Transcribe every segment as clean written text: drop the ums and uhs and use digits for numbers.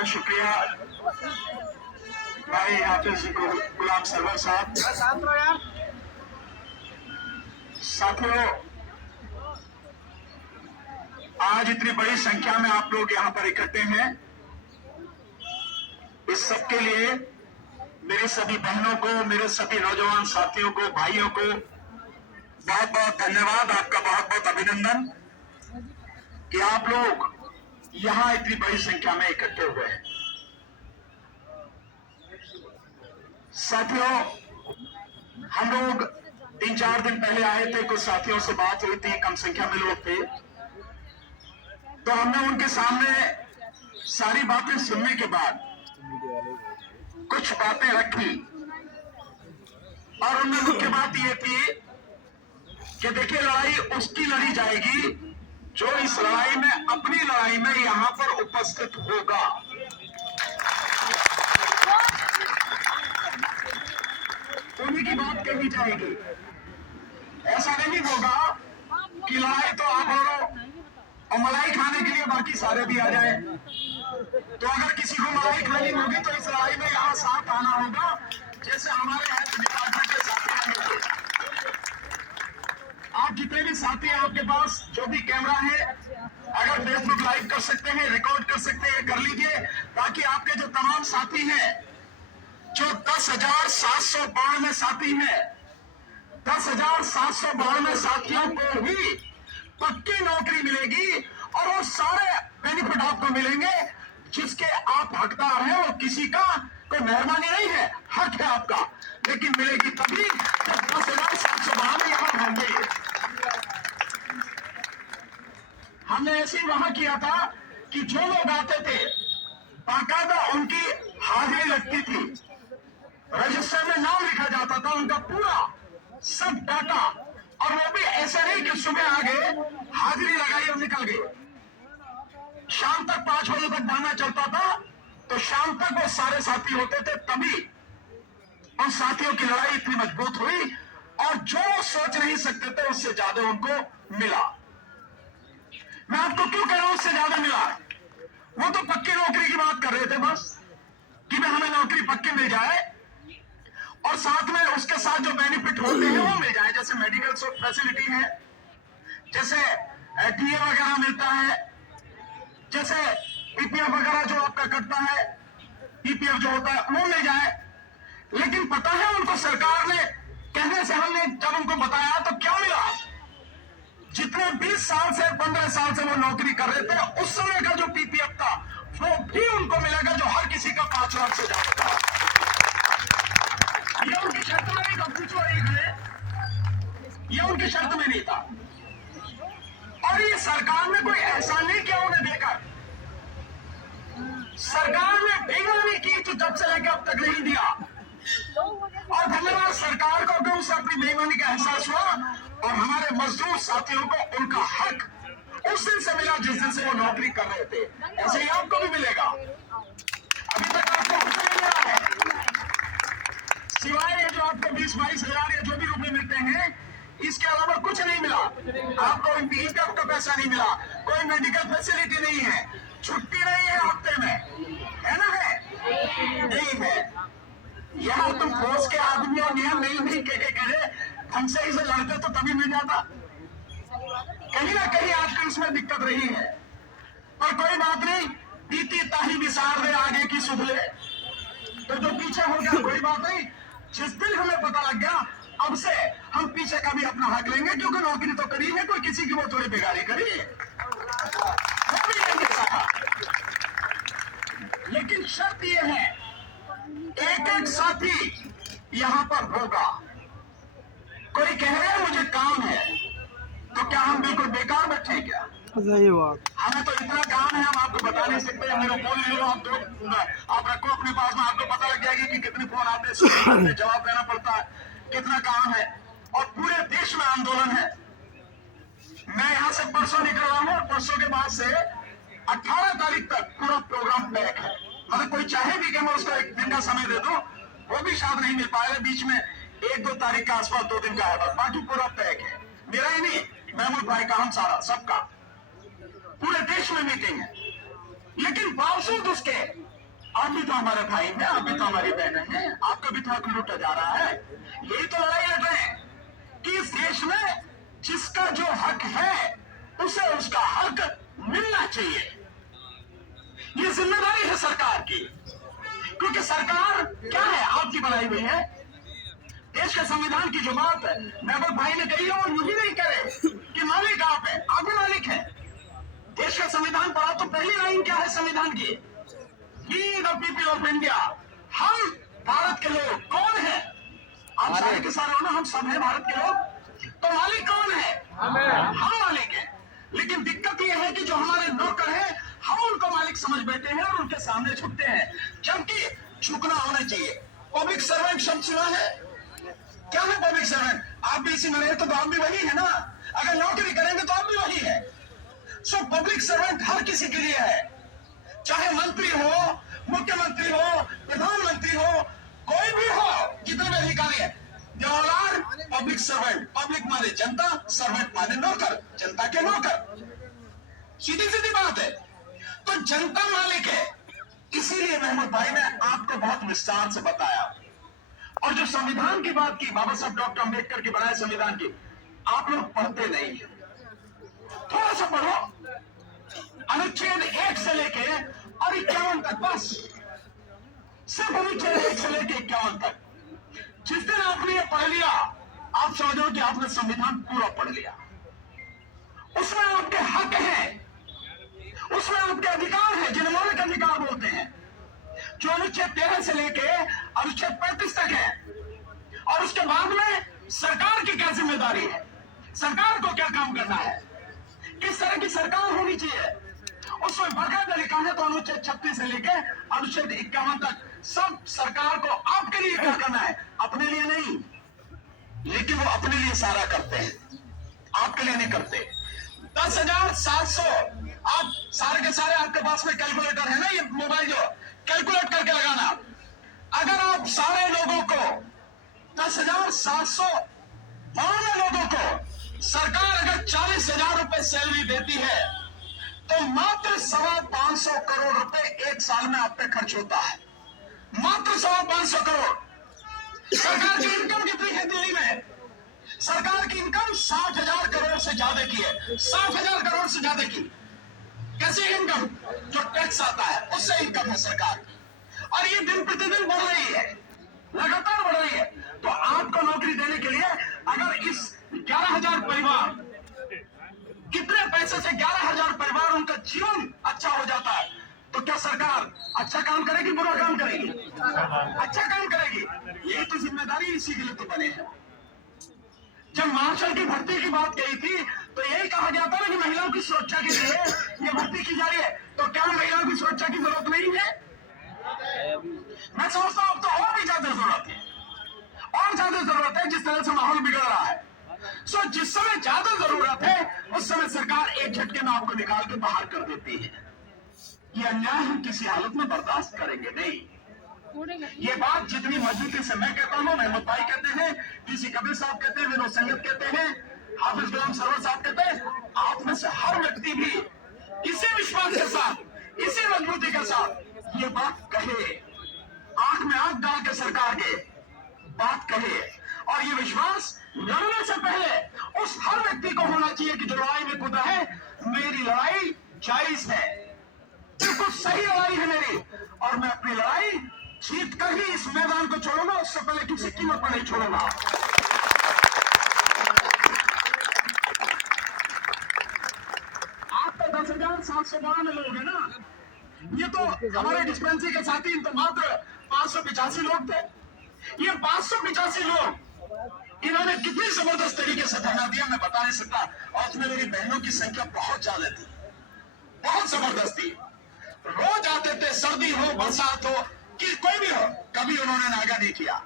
बहुत शुक्रिया भाई हाफिज गुलाम सरवर साहब। साथियों, आज इतनी बड़ी संख्या में आप लोग यहाँ पर इकट्ठे हैं, इस सब के लिए मेरे सभी बहनों को, मेरे सभी नौजवान साथियों को, भाइयों को बहुत बहुत धन्यवाद, आपका बहुत बहुत अभिनंदन कि आप लोग यहां इतनी बड़ी संख्या में इकट्ठे हुए हैं। साथियों, हम लोग 3-4 दिन पहले आए थे, कुछ साथियों से बात हुई थी, कम संख्या में लोग थे, तो हमने उनके सामने सारी बातें सुनने के बाद कुछ बातें रखी और उनमें मुख्य बात यह थी कि देखिए, लड़ाई उसकी लड़ी जाएगी जो इस लड़ाई में, अपनी लड़ाई में यहां पर उपस्थित होगा। उन्हीं की बात कही जाएगी। ऐसा नहीं होगा कि लड़ाई तो आप लोगों और मलाई खाने के लिए बाकी सारे भी आ जाए। तो अगर किसी को मलाई खानी होगी तो इस लड़ाई में यहां साथ आना होगा, जैसे हमारे हेल्थ डिपार्टमेंट के साथी आएंगे। आप जितने भी साथी हैं, आपके पास जो भी कैमरा है, अगर फेसबुक लाइव कर सकते हैं, रिकॉर्ड कर सकते हैं, कर लीजिए, ताकि आपके जो तमाम साथी हैं, जो 10,792 साथी हैं, 10,792 साथियों को ही पक्की नौकरी मिलेगी और वो सारे बेनिफिट आपको मिलेंगे जिसके आप हकदार हैं। वो किसी का कोई मेहरबानी नहीं है, हक है आपका, लेकिन मिलेगी तभी जब 10,792 यहां होंगे। हमने ऐसे ही वहां किया था कि जो लोग आते थे, बाकायदा उनकी हाजिरी लगती थी, रजिस्टर में नाम लिखा जाता था, उनका पूरा सब डाटा, और वो भी ऐसा नहीं कि सुबह आ गए, हाजिरी लगाई और निकल गए। शाम तक 5 बजे तक दाना चलता था, तो शाम तक वो सारे साथी होते थे, तभी उन साथियों की लड़ाई इतनी मजबूत हुई और जो सोच नहीं सकते थे उससे ज्यादा उनको मिला। मैं आपको क्यों कह रहा हूं उससे ज्यादा मिला? वो तो पक्की नौकरी की बात कर रहे थे बस, कि भाई हमें नौकरी पक्की मिल जाए और साथ में उसके साथ जो बेनिफिट होते हैं वो मिल जाए, जैसे मेडिकल फैसिलिटी है, जैसे डीए वगैरह मिलता है, जैसे पीपीएफ वगैरह जो आपका कटता है, पीपीएफ जो होता है वो मिल जाए। लेकिन पता है उनको, सरकार ने कहने से, हमने जब उनको बताया तो क्या मिला? जितने 20 साल से 15 साल से वो नौकरी कर रहे थे, उस समय का जो पीपीएफ था वो भी उनको मिलेगा, जो हर किसी का 5 लाख से ज्यादा था। ये उनकी शर्त में नहीं था, पूछो एक है, ये उनकी शर्त में नहीं था। और ये सरकार ने कोई एहसान नहीं किया उन्हें देकर, सरकार ने बेईमानी की तो जब से लेकर अब तक नहीं दिया। और धन्यवाद सरकार को कि उसे अपनी बेईमानी का एहसास हुआ और हमारे मजदूर साथियों को उनका हक उस दिन से मिला जिस दिन से वो नौकरी कर रहे थे। ऐसे ही आपको भी मिलेगा। अभी तक आपको कुछ नहीं मिला है, सिवाय ये जो आपको 20-22 हजार या जो भी रुपए मिलते हैं, इसके अलावा कुछ नहीं मिला। आपको पीपीएफ का पैसा नहीं मिला, कोई मेडिकल फैसिलिटी नहीं है, छुट्टी नहीं है हफ्ते में, है ना? है नहीं है? यहाँ तुम फौज के आदमी और नियम नहीं कह ढंग से इसे लड़ते तो तभी मिल जाता। कहीं ना कहीं आपको इसमें दिक्कत रही है, पर कोई बात नहीं, बीती ताही विसार दे आगे की सुध ले। तो जो पीछे हो गया कोई बात नहीं, जिस दिन हमें पता लग गया अब से हम पीछे का भी अपना हक लेंगे, क्योंकि नौकरी तो करी है, कोई किसी की वो थोड़ी बेगारी करी है, वो भी लेंगे सारा। लेकिन शर्त यह है, एक साथी यहां पर होगा। कोई कह रहे हैं मुझे काम है, तो क्या हम बिल्कुल बेकार बैठे हैं क्या? सही बात। हमें तो इतना काम है, हम आपको बता नहीं सकते। मेरे फोन ले लो आप, आप रखो अपने पास में, आपको पता लग जाएगी कि कितने फोन आते हैं, जवाब देना पड़ता है, कितना काम है। और पूरे देश में आंदोलन है। मैं यहां से परसों निकल रहा हूं और परसों के बाद से 18 तारीख तक पूरा प्रोग्राम पैक है। मतलब कोई चाहे भी कि मैं उसको एक दिन का समय दे दूं, वो भी शायद नहीं मिल पाएगा। बीच में 1-2 तारीख का आसपास 2 दिन का है बस, बाकी पूरा पैक है। मेरा ही नहीं, महमूद भाई का, हम सारा, सबका, पूरे देश में मीटिंग है। लेकिन बावजूद उसके आप भी तो हमारे भाई हैं, आप भी तो हमारी बहनें हैं, आपका भी तो हक लूटा जा रहा है। यही तो लड़ाई लड़ रहे हैं कि इस देश में जिसका जो हक है उसे उसका हक मिलना चाहिए। ये जिम्मेदारी है सरकार की, क्योंकि सरकार क्या है, आपकी बनाई हुई है। देश के संविधान की जो बात महबूब भाई ने कही है वो यूं ही नहीं करे कि मालिक आप है, आप भी मालिक है। देश का संविधान पढ़ा तो पहली लाइन क्या है संविधान की? We the people of India, हम भारत के लोग। कौन है? आप सारे के सारे हो ना, हम सब हैं भारत के लोग। तो मालिक कौन है? हम मालिक हैं। लेकिन दिक्कत यह है कि जो हमारे नौकर हैं हम उनको मालिक समझ बैठे हैं और उनके सामने झुकते हैं, जबकि झुकना होना चाहिए। पब्लिक सर्वेंट शब्द सुना है? क्या है पब्लिक सर्वेंट? आप भी इसी में रहे तो आप भी वही है ना। अगर नौकरी करेंगे तो आप भी वही है। सो पब्लिक सर्वेंट हर किसी के लिए है, चाहे मंत्री हो, मुख्यमंत्री हो, प्रधानमंत्री हो, कोई भी हो, जितने भी अधिकारी है, they all are public servant. Public माने जनता, सर्वेंट माने नौकर, जनता के नौकर। सीधी सीधी बात है। तो जनता मालिक है, इसीलिए महमूद भाई ने आपको बहुत विस्तार से बताया। और जो संविधान की बात की, बाबा साहब डॉक्टर अंबेडकर की बनाए संविधान की, आप लोग पढ़ते नहीं, थोड़ा सा पढ़ो। अनुच्छेद 1 से लेके और 51 तक, बस सिर्फ अनुच्छेद 1 से लेके 51 तक। जिस दिन आपने ये पढ़ लिया, आप समझो कि आपने संविधान पूरा पढ़ लिया। उसमें आपके हक हैं, उसमें आपके अधिकार हैं, जिन्हें मौलिक अधिकार बोलते हैं, जो अनुच्छेद 13 से लेके अनुच्छेद 35 तक है। और उसके बाद में सरकार की क्या जिम्मेदारी है, सरकार को क्या काम करना है, किस तरह की सरकार होनी चाहिए, उसमें बाकायदा लिखा है। तो अनुच्छेद 36 से लेके अनुच्छेद 51 तक सब सरकार को आपके लिए क्या करना है, अपने लिए नहीं। लेकिन वो अपने लिए सारा करते हैं, आपके लिए नहीं करते। 10,700, आप सारे के सारे, आपके पास में कैलकुलेटर है ना, ये मोबाइल जो, कैलकुलेट करके लगाना। अगर आप सारे लोगों को 10,752 लोगों को सरकार अगर 40,000 रुपए सैलरी देती है तो मात्र 525 करोड़ रुपए एक साल में आप पे खर्च होता है। मात्र 525 करोड़। सरकार की इनकम कितनी है दिल्ली में? सरकार की इनकम 60,000 करोड़ से ज्यादा की है, 60,000 करोड़ से ज्यादा की। कैसी इनकम? जो टैक्स आता है उससे इनकम है सरकार की। और ये दिन प्रतिदिन बढ़ रही है, लगातार बढ़ रही है। तो आपको नौकरी देने के लिए अगर इस 11,000 परिवार, कितने पैसे से 11,000 परिवार उनका जीवन अच्छा हो जाता है, तो क्या सरकार अच्छा काम करेगी, बुरा काम करेगी? अच्छा काम करेगी। यही तो जिम्मेदारी इसी के लिए तो बने हैं। जब मार्शल की भर्ती की बात कही थी तो यही कहा गया था कि महिलाओं की सुरक्षा के लिए ये भर्ती की जा रही है। तो क्या महिलाओं की सुरक्षा की जरूरत नहीं है? मैं समझता हूं अब तो और भी ज्यादा जरूरत है, और ज्यादा जरूरत है, जिस तरह से माहौल बिगड़ रहा है। सो जिस समय ज्यादा जरूरत है उस समय सरकार एक झटके में आपको निकाल के बाहर कर देती है। ये अन्याय हम किसी हालत में बर्दाश्त करेंगे नहीं। ये बात जितनी मजबूती से मैं कहता हूं, महमूद भाई कहते हैं, पीसी कबीर साहब कहते हैं, विनोद संगत कहते हैं, हाफिज गुलाम सरवर साहब कहते हैं, आप में से हर व्यक्ति भी इसी विश्वास के साथ, इसी मजबूती के साथ ये बात कहे, आंख में आंख डाल के सरकार के बात कहे। और ये विश्वास लड़ने से पहले उस हर व्यक्ति को होना चाहिए कि जो लड़ाई में कूदा है, मेरी लड़ाई जायज है, बिल्कुल सही लड़ाई है मेरी, और मैं अपनी लड़ाई जीत कर ही इस मैदान को छोड़ूंगा, उससे पहले किसी कीमत पर नहीं छोड़ूंगा। आप तो 10,752 लोग हैं ना, ये तो हमारे डिस्पेंसरी के साथी तो मात्र 585 लोग थे। ये 585 लोग, इन्होंने कितनी जबरदस्त तरीके से धरना दिया मैं बता नहीं सकता। और उसमें मेरी बहनों की संख्या बहुत ज्यादा थी, बहुत जबरदस्त थी। रोज आते थे, सर्दी हो बरसात हो कि कोई भी हो, कभी उन्होंने नागा नहीं किया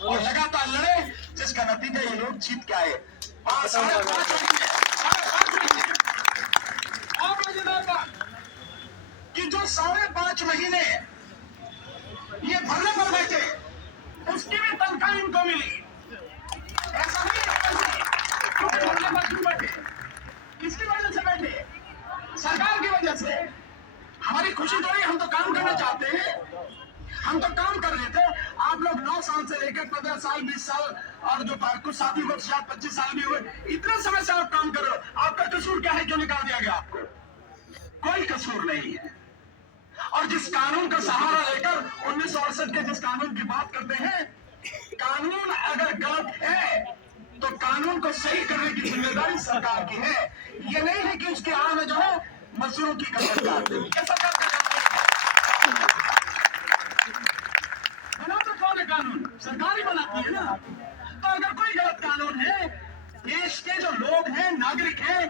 और लगातार लड़े, जिसका नतीजा ये लोग जीत के आए। 5.5 महीने और मजेदार बात कि जो 5.5 महीने ये धरने पर बैठे, उसकी भी तनख्वाह इनको मिली। ऐसा नहीं क्योंकि धरने पर क्यों बैठे, किसकी वजह से बैठे? सरकार की वजह से। हमारी हमारी खुशी थोड़ी, हम तो काम करना चाहते हैं, हम तो काम कर रहे थे। आप लोग 9 साल से लेकर 15 साल 20 साल और जो कुछ साथी लोग शायद 25 साल भी हुए, इतने समय से आप काम कर रहे हो। आपका कसूर क्या है, क्यों निकाल दिया गया आपको? कोई कसूर नहीं है। और जिस कानून का सहारा लेकर 1968 के जिस कानून की बात करते हैं, कानून अगर गलत है तो कानून को सही करने की जिम्मेदारी सरकार की है। ये नहीं है कि उसके आड़ में जो है मजदूरों की कदर काट देगी। ये सरकार का काम है। बना तो कौन है कानून? सरकार ही बनाती है ना। तो अगर कोई गलत कानून है, देश के जो लोग हैं, नागरिक हैं,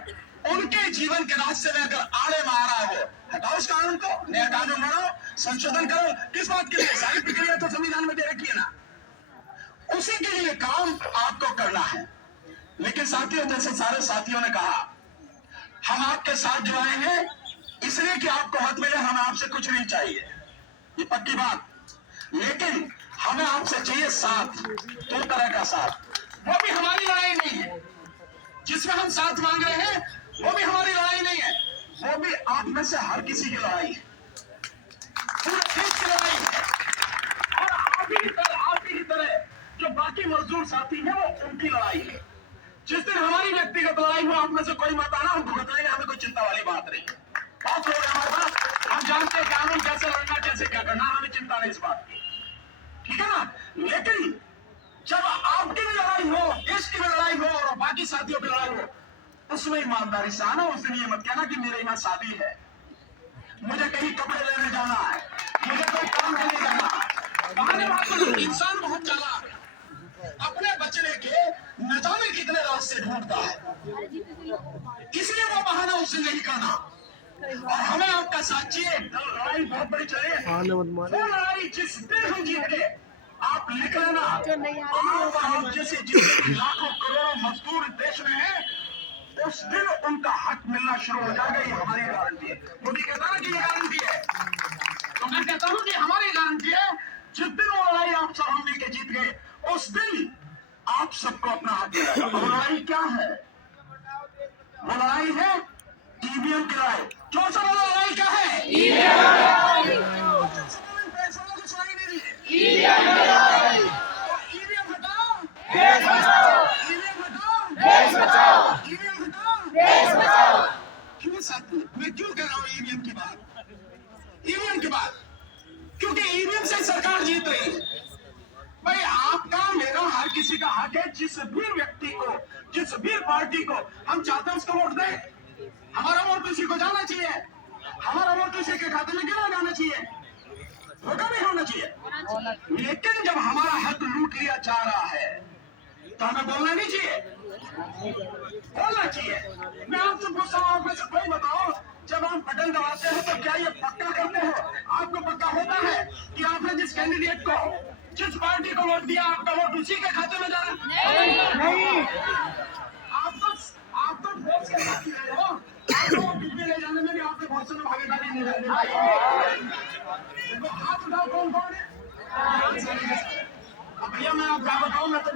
उनके जीवन के रास्ते में अगर आड़े में आ रहा है, वो हटाओ उस कानून को, नया कानून बनाओ, संशोधन करो। किस बात के लिए? सारी प्रक्रिया तो संविधान में दे रखी है ना। उसी के लिए काम आपको करना है। लेकिन साथियों, जैसे सारे साथियों ने कहा, हम आपके साथ जो आए हैं इसलिए कि आपको हक मिले, हमें आपसे कुछ नहीं चाहिए, ये पक्की बात। लेकिन हमें आपसे चाहिए साथ, 2 तरह का साथ। वो भी हमारी लड़ाई नहीं है, जिसमें हम साथ मांग रहे हैं वो भी हमारी लड़ाई नहीं है, वो भी आप में से हर किसी की लड़ाई है, पूरे देश की लड़ाई है। और आप ही की तरह जो बाकी मजदूर साथी हैं, वो उनकी लड़ाई है। जिस दिन हमारी व्यक्तिगत लड़ाई हो, आप में से कोई मत आना, हमको बताएंगे, हमें कोई चिंता वाली बात नहीं। बहुत लोग हमारे पास, हम जानते हैं कानून कैसे लड़ना, कैसे क्या करना, हमें चिंता नहीं इस बात की, ठीक है ना। लेकिन जब आपकी भी लड़ाई हो, देश की भी लड़ाई हो और बाकी साथियों की लड़ाई हो, उसमें ईमानदारी से आना। उस दिन ये मत कहना कि मेरे यहाँ शादी है, मुझे कहीं कपड़े लेने जाना है, मुझे कोई काम करने जाना है। बहाने बात, इंसान बहुत चालाक है, अपने बचने के न जाने कितने रास्ते ढूंढता है, इसलिए वो बहाना उससे नहीं करना। और हमें आपका साथ चाहिए। लड़ाई बहुत बड़ी चले, वो लड़ाई जिस दिन हम जीत गए, आप लिख लेना, आप जैसे जितने लाखों करोड़ों मजदूर देश में हैं, उस दिन उनका हक मिलना शुरू हो जाएगा। ये हमारी गारंटी है। मोदी कहता है कि ये गारंटी है, तो मैं कहता हूं कि हमारी गारंटी है। जिस दिन वो लड़ाई आप सब हम मिलकर जीत गए, उस दिन आप सबको अपना हक मिलेगा। वो लड़ाई क्या है? वो लड़ाई है ईवीएम की लड़ाई। जोर से बोलो, लड़ाई क्या है? ईवीएम हटाओ, देश बचाओ, ईवीएम हटाओ, देश बचाओ, ईवीएम हटाओ, देश बचाओ। क्यों साथी, मैं क्यों कह रहा हूं ईवीएम की बात? ईवीएम की बात क्योंकि ईवीएम से सरकार जीत रही है। भाई, आपका मेरा हर किसी का हक है, जिस भी व्यक्ति को, जिस भी पार्टी को हम चाहते हैं उसको वोट दें। हमारा वोट किसी को जाना चाहिए, हमारा वोट किसी के खाते में गिना जाना चाहिए, धोखा नहीं होना चाहिए। लेकिन जब हमारा हक लूट लिया जा रहा है तो हमें बोलना नहीं चाहिए, बोलना चाहिए। मैं आपसे पूछता हूँ, आप में से कोई बताओ, जब आप बटन दबाते हैं तो क्या ये पक्का करते हो, आपको पक्का होता है कि आपने जिस कैंडिडेट को, जिस पार्टी को वोट दिया, आपका वोट उसी के खाते में जा रहा है? नहीं। आप तो वोट के साथ ही रहे हो, आपको वोट ले जाने में भी आपने बहुत से भागीदारी निभाई है। देखो, हाथ उठाओ, कौन कौन है? अब भैया मैं आपको बताऊं, मैं तो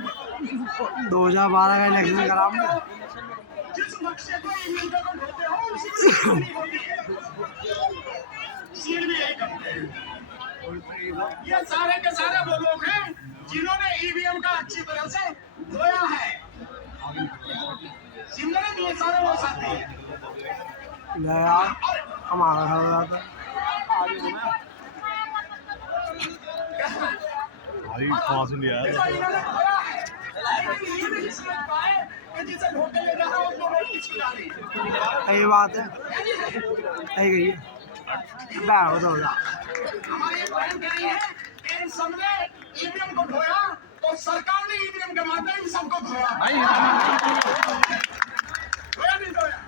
2012 का इलेक्शन करा जिस नक्शे को ईवीएम को ढोते हो, उसी में होती है, सील भी यही करते हैं। ये सारे के सारे वो लोग हैं जिन्होंने ईवीएम का अच्छी तरह से धोया है। जिन्होंने ये सारे वो साथी हैं। हमारा घर हो जाता भाई कहाँ से लिया देखो, इन्होंने धोया है, लेकिन ये नहीं समझ पाए कि जिसे धोके ले जा रहा है उसको वोट किसकी जा रही है। ये बात है, गई है हमारी ये बहन कह रही है कि इन सबने ईवीएम को धोया, तो सरकार ने ईवीएम के माध्यम इन सबको धोया। धोया नहीं धोया?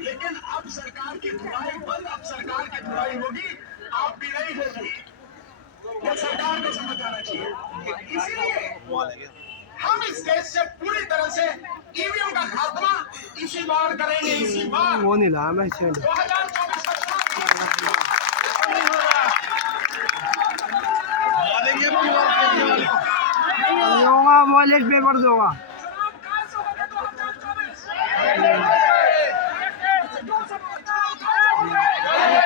लेकिन अब सरकार की धुलाई बंद, अब सरकार की धुलाई होगी, आपकी नहीं होगी। ये सरकार को समझ आना चाहिए। इसीलिए हम इस देश से पूरी तरह से ईवीएम का खात्मा इसी बार करेंगे, इसी बार। वो नहीं लाया मैं 2024 का दूंगा, वॉलेट पेपर दूंगा। चुनाव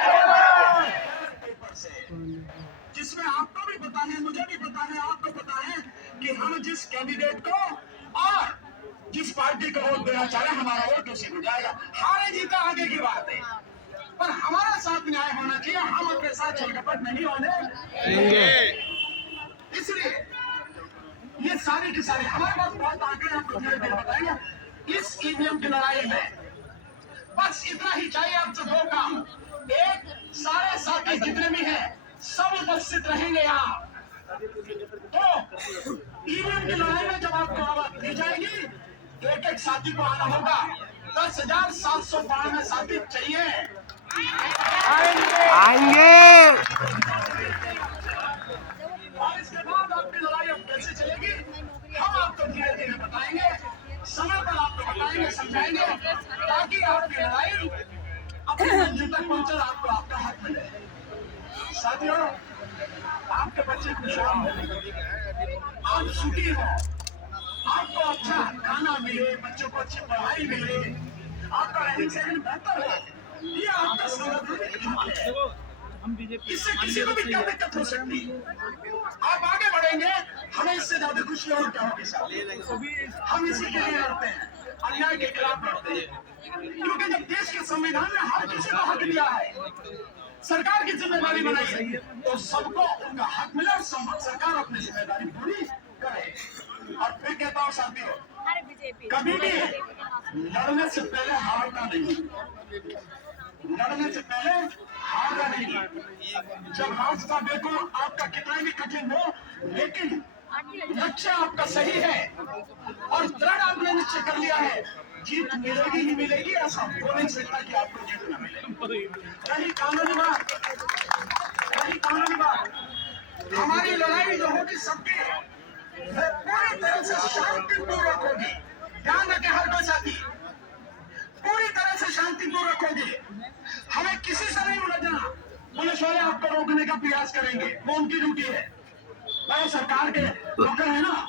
आपको भी पता है, मुझे भी पता है, आपको पता है कि हम जिस कैंडिडेट को और जिस पार्टी को वोट देना चाह रहे हैं, हमारा वोट उसी को जाएगा। हारे जीता आगे की बात है, पर हमारा साथ न्याय होना चाहिए। हम अपने साथ छलकपट नहीं होने देंगे। इसलिए ये सारी की सारी हमारे पास बहुत आंकड़े आपको धीरे धीरे बताएंगे इस ईवीएम की लड़ाई में। बस इतना ही चाहिए आपसे, दो काम। एक, सारे साथी जितने भी हैं सब उपस्थित रहेंगे यहाँ। तो ईवीएम की लड़ाई में जब आपको आवाज दी जाएगी तो एक एक साथी को आना होगा। 10,792 साथी चाहिए, आएंगे। और इसके बाद आपकी लड़ाई अब कैसे चलेगी हम आपको धीरे धीरे बताएंगे, समय पर आपको बताएंगे, समझाएंगे, ताकि आपकी लड़ाई अपनी मंजिल तक पहुंचे, आपको आपका हक मिले। साथियों, आपके बच्चे खुशहाल हो, आप सुखी हो, आपको अच्छा खाना मिले, बच्चों को अच्छी पढ़ाई मिले, आपका रहन सहन बेहतर हो, ये आपका संवैधानिक हक है। इससे किसी को भी क्या दिक्कत हो सकती है? आप आगे बढ़ेंगे, हमें इससे ज्यादा खुशी और क्या होगी साहब? हम इसी के लिए लड़ते हैं, अन्याय के खिलाफ लड़ते हैं, क्योंकि जब देश के संविधान ने हर किसी को हक दिया है, सरकार की जिम्मेदारी बनाई है, तो सबको उनका हक मिले और सरकार अपनी जिम्मेदारी पूरी करे। और फिर कहता हूँ साथियों, कभी भी लड़ने से पहले हारना नहीं, लड़ने से पहले हारना नहीं। जब रास्ता देखो आपका कितना भी कठिन हो, लेकिन लक्ष्य आपका सही है और दृढ़ आपने निश्चय कर लिया है, जीत मिलेगी ही मिलेगी, ऐसा हो नहीं सकता कि आपको जीत न मिले। यही कानूनी बात, यही कानूनी बात। हमारी लड़ाई जो होगी सबकी, वो पूरी तरह से शांतिपूर्वक होगी। ध्यान रखें हर कोई साथी, पूरी तरह से शांतिपूर्वक होगी। हमें किसी से नहीं उलझना। पुलिस वाले आपको रोकने का प्रयास करेंगे, वो उनकी ड्यूटी है, वो सरकार के नौकर है ना,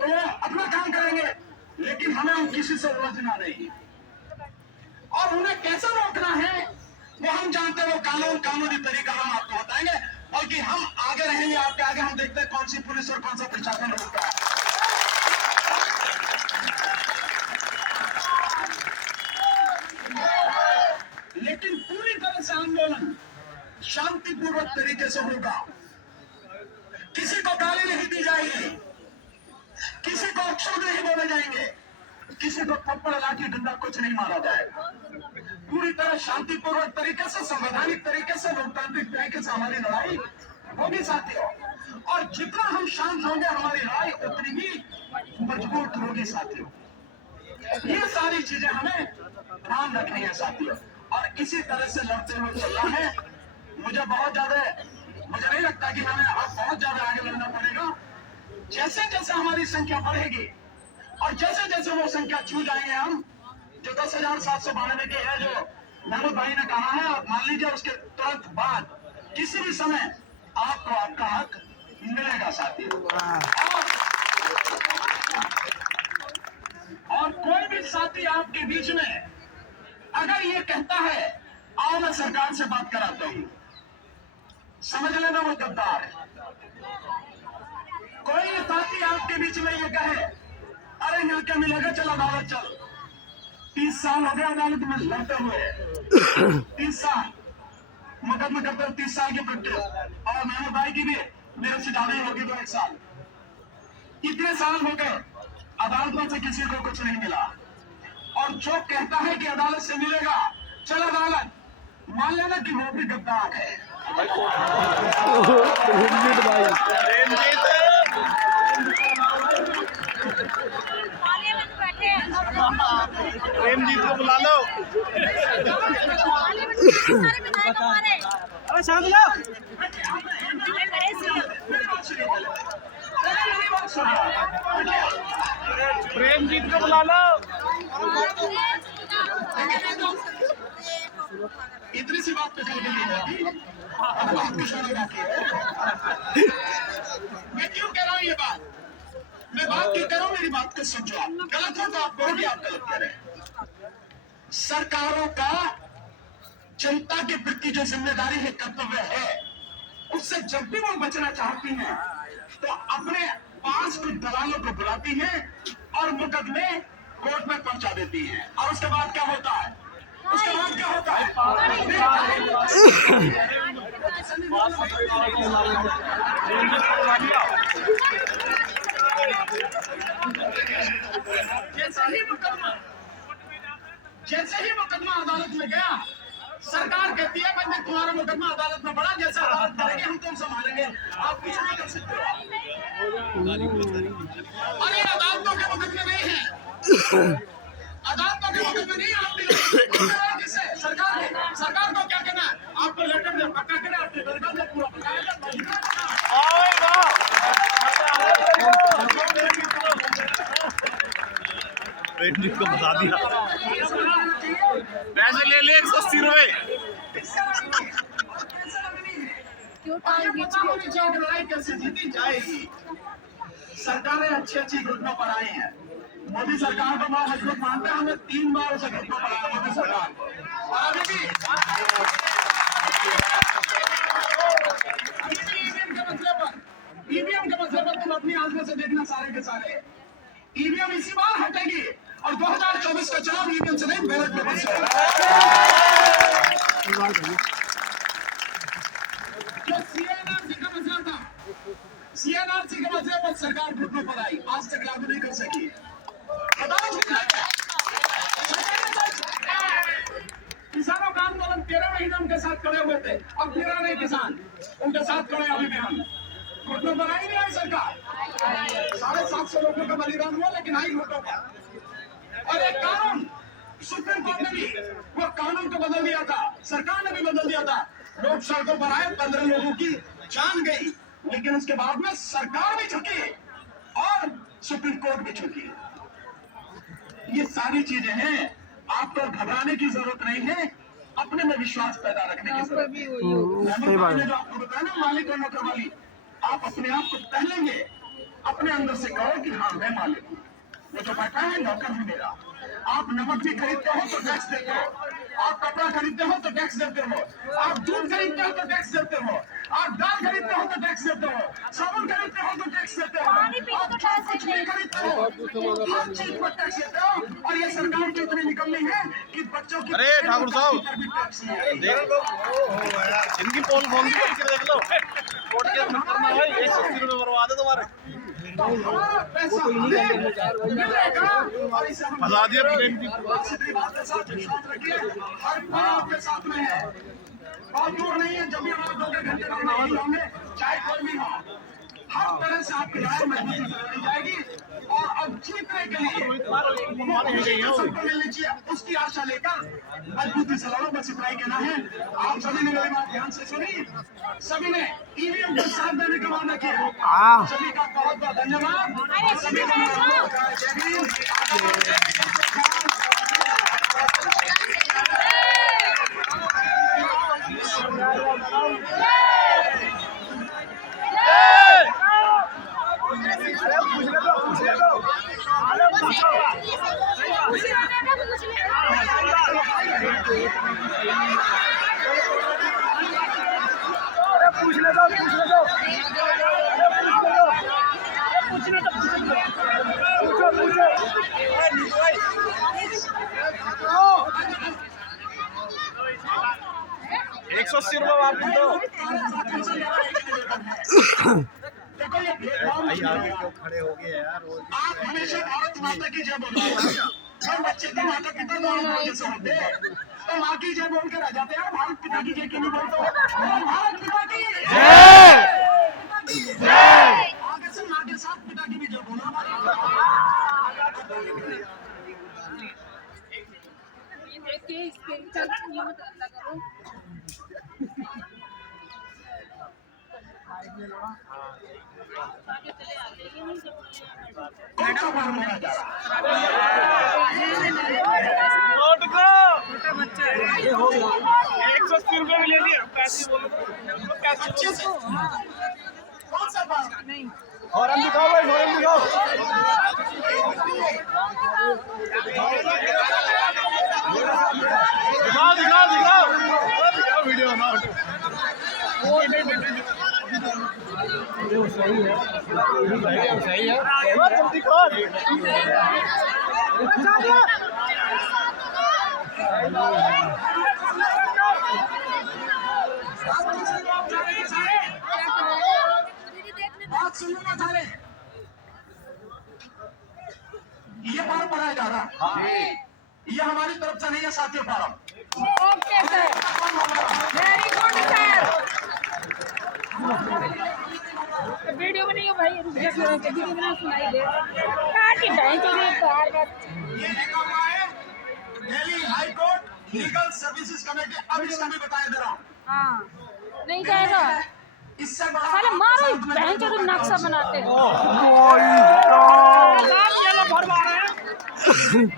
तो वो अपना काम करेंगे, लेकिन हमें किसी से उलझना नहीं। और उन्हें कैसे रोकना है वो हम जानते हैं, वो कानूनी तरीका हम आपको बताएंगे, बल्कि हम आगे रहेंगे आपके आगे, हम देखते हैं कौन सी पुलिस और कौन सा प्रशासन रोकता है। लेकिन पूरी तरह से आंदोलन शांतिपूर्वक तरीके से होगा। किसी को गाली नहीं दी जाएगी, किसी को अपशब्द नहीं बोले जाएंगे, किसी को थप्पड़ लाठी डंडा कुछ नहीं मारा जाएगा। पूरी तरह शांतिपूर्वक तरीके से, संवैधानिक तरीके से, लोकतांत्रिक तरीके से हमारी लड़ाई होगी साथियों। और जितना हम शांत होंगे हमारी लड़ाई उतनी ही मजबूत होगी साथियों। ये सारी चीजें हमें ध्यान रखनी है साथियों, और इसी तरह से लड़ते हुए चलना है। मुझे नहीं लगता कि हमें अब बहुत ज्यादा आगे लड़ना पड़ेगा। जैसे जैसे हमारी संख्या बढ़ेगी और जैसे जैसे वो संख्या छू जाएंगे हम, जो 10,792 की है, जो महमूद भाई ने कहा है, आप मान लीजिए उसके तुरंत बाद किसी भी समय आपको आपका हक मिलेगा साथियों। और कोई भी साथी आपके बीच में अगर ये कहता है आओ मैं सरकार से बात कराता हूं, समझ लेना वो गद्दार है। कोई साथी आपके बीच में ये कहे अरे यहाँ क्या मिलेगा, चल अदालत चल, 30 साल हो गए अदालत में लड़ते हुए, 30 साल मुकदमे करते हुए, 30 साल की प्रैक्टिस, और महमूद भाई की भी मेरे से ज्यादा ही होगी, 2 साल, इतने साल हो गए अदालत में से किसी को कुछ नहीं मिला। और जो कहता है कि अदालत से मिलेगा, चल अदालत, मान लेना कि वो भी गद्दार है। प्रेमजीत को बुला लो। अरे शांत जाओ। प्रेमजीत को बुला लो। इतनी सी बात पे कल भी नहीं जाती, अब आपकी शर्म आती है। मैं क्यों कह रहा हूँ ये बात? मैं बात क्यों कर रहा हूँ, मेरी बात को समझो। आप गलत हो तो आप कहोगे आप गलत कह रहे हैं। सरकारों का जनता के प्रति जो जिम्मेदारी है, कर्तव्य है, उससे जब भी वो बचना चाहती हैं तो अपने पास कुछ दलालों को बुलाती हैं और मुकदमे कोर्ट में पहुंचा देती हैं। और उसके बाद क्या होता है? उसके बाद क्या होता है? जैसे ही मुकदमा अदालत में गया, सरकार कहती है भाई तुम्हारा मुकदमा अदालत में बढ़ा, जैसे अदालत करेंगे हम तुम संभालेंगे, आप कुछ नहीं कर सकते। और ये अदालतों के मुकदमे नहीं है, अदालतों के मुकदमे नहीं। आप किससे? सरकार को क्या कहना है? आपको लेटर में पक्का करें, आपके दरगाह में पूरा को बता दिया, पैसे ले ले 180 रुपए। लड़ाई कैसे जीती जाएगी? सरकारें अच्छी घटना पर आई हैं। मोदी सरकार को बहुत मजबूत मानते हैं, हमें 3 बार उसे घटना पर आया मोदी सरकार को। और अभी भी ईवीएम के मसले पर तुम अपनी आंखों से देखना सारे के सारे। ईवीएम इसी बार हटेगी और 2024 का चुनाव ईवीएम से नहीं बैलेट पेपर से होगा। जो सीएनआरसी का मसला था, सीएनआरसी के मसले पर सरकार घुटनों पर आई, आज तक लागू नहीं कर सकी। किसानों का आंदोलन 13 महीने उनके साथ खड़े हुए थे, अब 13 नहीं किसान उनके साथ खड़े अभी भी हम। घुटनों पर आई नहीं आई सरकार, 750 लोगों का बलिदान हुआ लेकिन आई घुटनों पर। और एक कानून सुप्रीम कोर्ट ने भी वो कानून को बदल दिया था, सरकार ने भी बदल दिया था। लोग सड़कों पर आए, 15 लोगों की जान गई, लेकिन उसके बाद में सरकार भी झुकी और सुप्रीम कोर्ट भी झुकी। ये सारी चीजें हैं, आपको घबराने की जरूरत नहीं है, अपने में विश्वास पैदा रखने की जरूरत है। मैंने जो आपको बताया ना, मालिक और नौकर वाली, आप अपने आप को पहलेंगे, अपने अंदर से कहो कि हाँ मैं मालिक हूँ, वो जो बैठा है नौकर है मेरा। आप नमक भी खरीदते हो तो टैक्स देते हो, आप कपड़ा खरीदते हो तो टैक्स देते हो, आप दूध खरीदते हो तो टैक्स देते हो, आप दाल खरीदते हो तो टैक्स देते हो, साबुन खरीदते हो तो टैक्स देते हो, आप कुछ भी खरीदते हो हर चीज पर टैक्स देते हो। और ये सरकार की इतनी निकम्मी है कि बच्चों की अरे ठाकुर साहब देख लो, इनकी पोल खोल के देख लो, कोर्ट के अंदर करना भाई 180 रुपए बर्बाद है तुम्हारे। बता दिया प्लेन की हर पल आपके साथ में है, बहुत दूर नहीं है। जब भी हम 2 घंटे नहीं होंगे, चाहे कोई भी हो, हर तरह से आपकी राय मजबूती से लड़ी जाएगी। और अब जीतने के लिए सबको मिलनी चाहिए, उसकी आशा लेकर मजबूती से लड़ो, बस इतना ही कहना है। आप सभी ने मेरी बात ध्यान से सुनी, सभी ने ईवीएम को साथ देने का वादा किया, सभी का बहुत बहुत धन्यवाद। सभी का जय हिंद। खड़े हो गए यार, आप हमेशा भारत माता की जय बोलो। जब बच्चे के माता पिता दोनों जैसे होते हैं तो माँ की जय बोल के रह जाते हैं, भारत पिता की जय क्यों नहीं बोलते? भारत पिता की जय। आगे से माँ के साथ पिता की भी जय बोलो। कौन सा फॉर्म लेना चाह रहा? 180 रुपए में ले लिया, पैसे बोलो अच्छे से कौन सा फॉर्म? नहीं फॉर्म दिखाओ भाई, फॉर्म दिखाओ। दिखाओ वीडियो बनाओ। सही है जल्दी कर बात सुनो ना सारे, ये फॉर्म भराया जा रहा, ये हमारी तरफ से नहीं है साथियों form. Okay sir, very good sir. Video बनाइए भाई, वीडियो बना सुनाई दे काटी डाइन चलिए बार बार। ये लिखा हुआ है Delhi high court legal services committee. अब इसका भी बताया दे रहा हूँ, हाँ नहीं जाएगा इससे बड़ा साले मारो बहन चोद नक्शा बनाते हैं।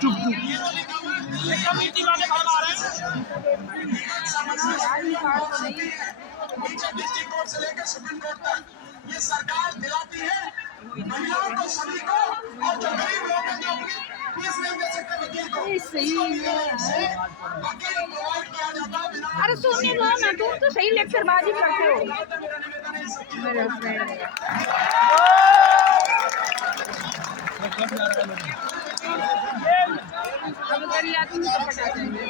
चुप नीचे डिस्ट्रिक्ट कोर्ट से लेकर सुप्रीम कोर्ट तक ये सरकार दिलाती है महिलाओं को, सभी को, और जो गरीब लोग हैं जो अपनी फीस नहीं दे सकते वकील को, इसको लीगल एड से वकील प्रोवाइड किया जाता है बिना। अरे सुनने दो ना, तुम तो सही लेक्चरबाजी करते हो। मेरा निवेदन है इस सब चीजों मेरा फ्रेंड अब करिए आदमी तो पटा देंगे।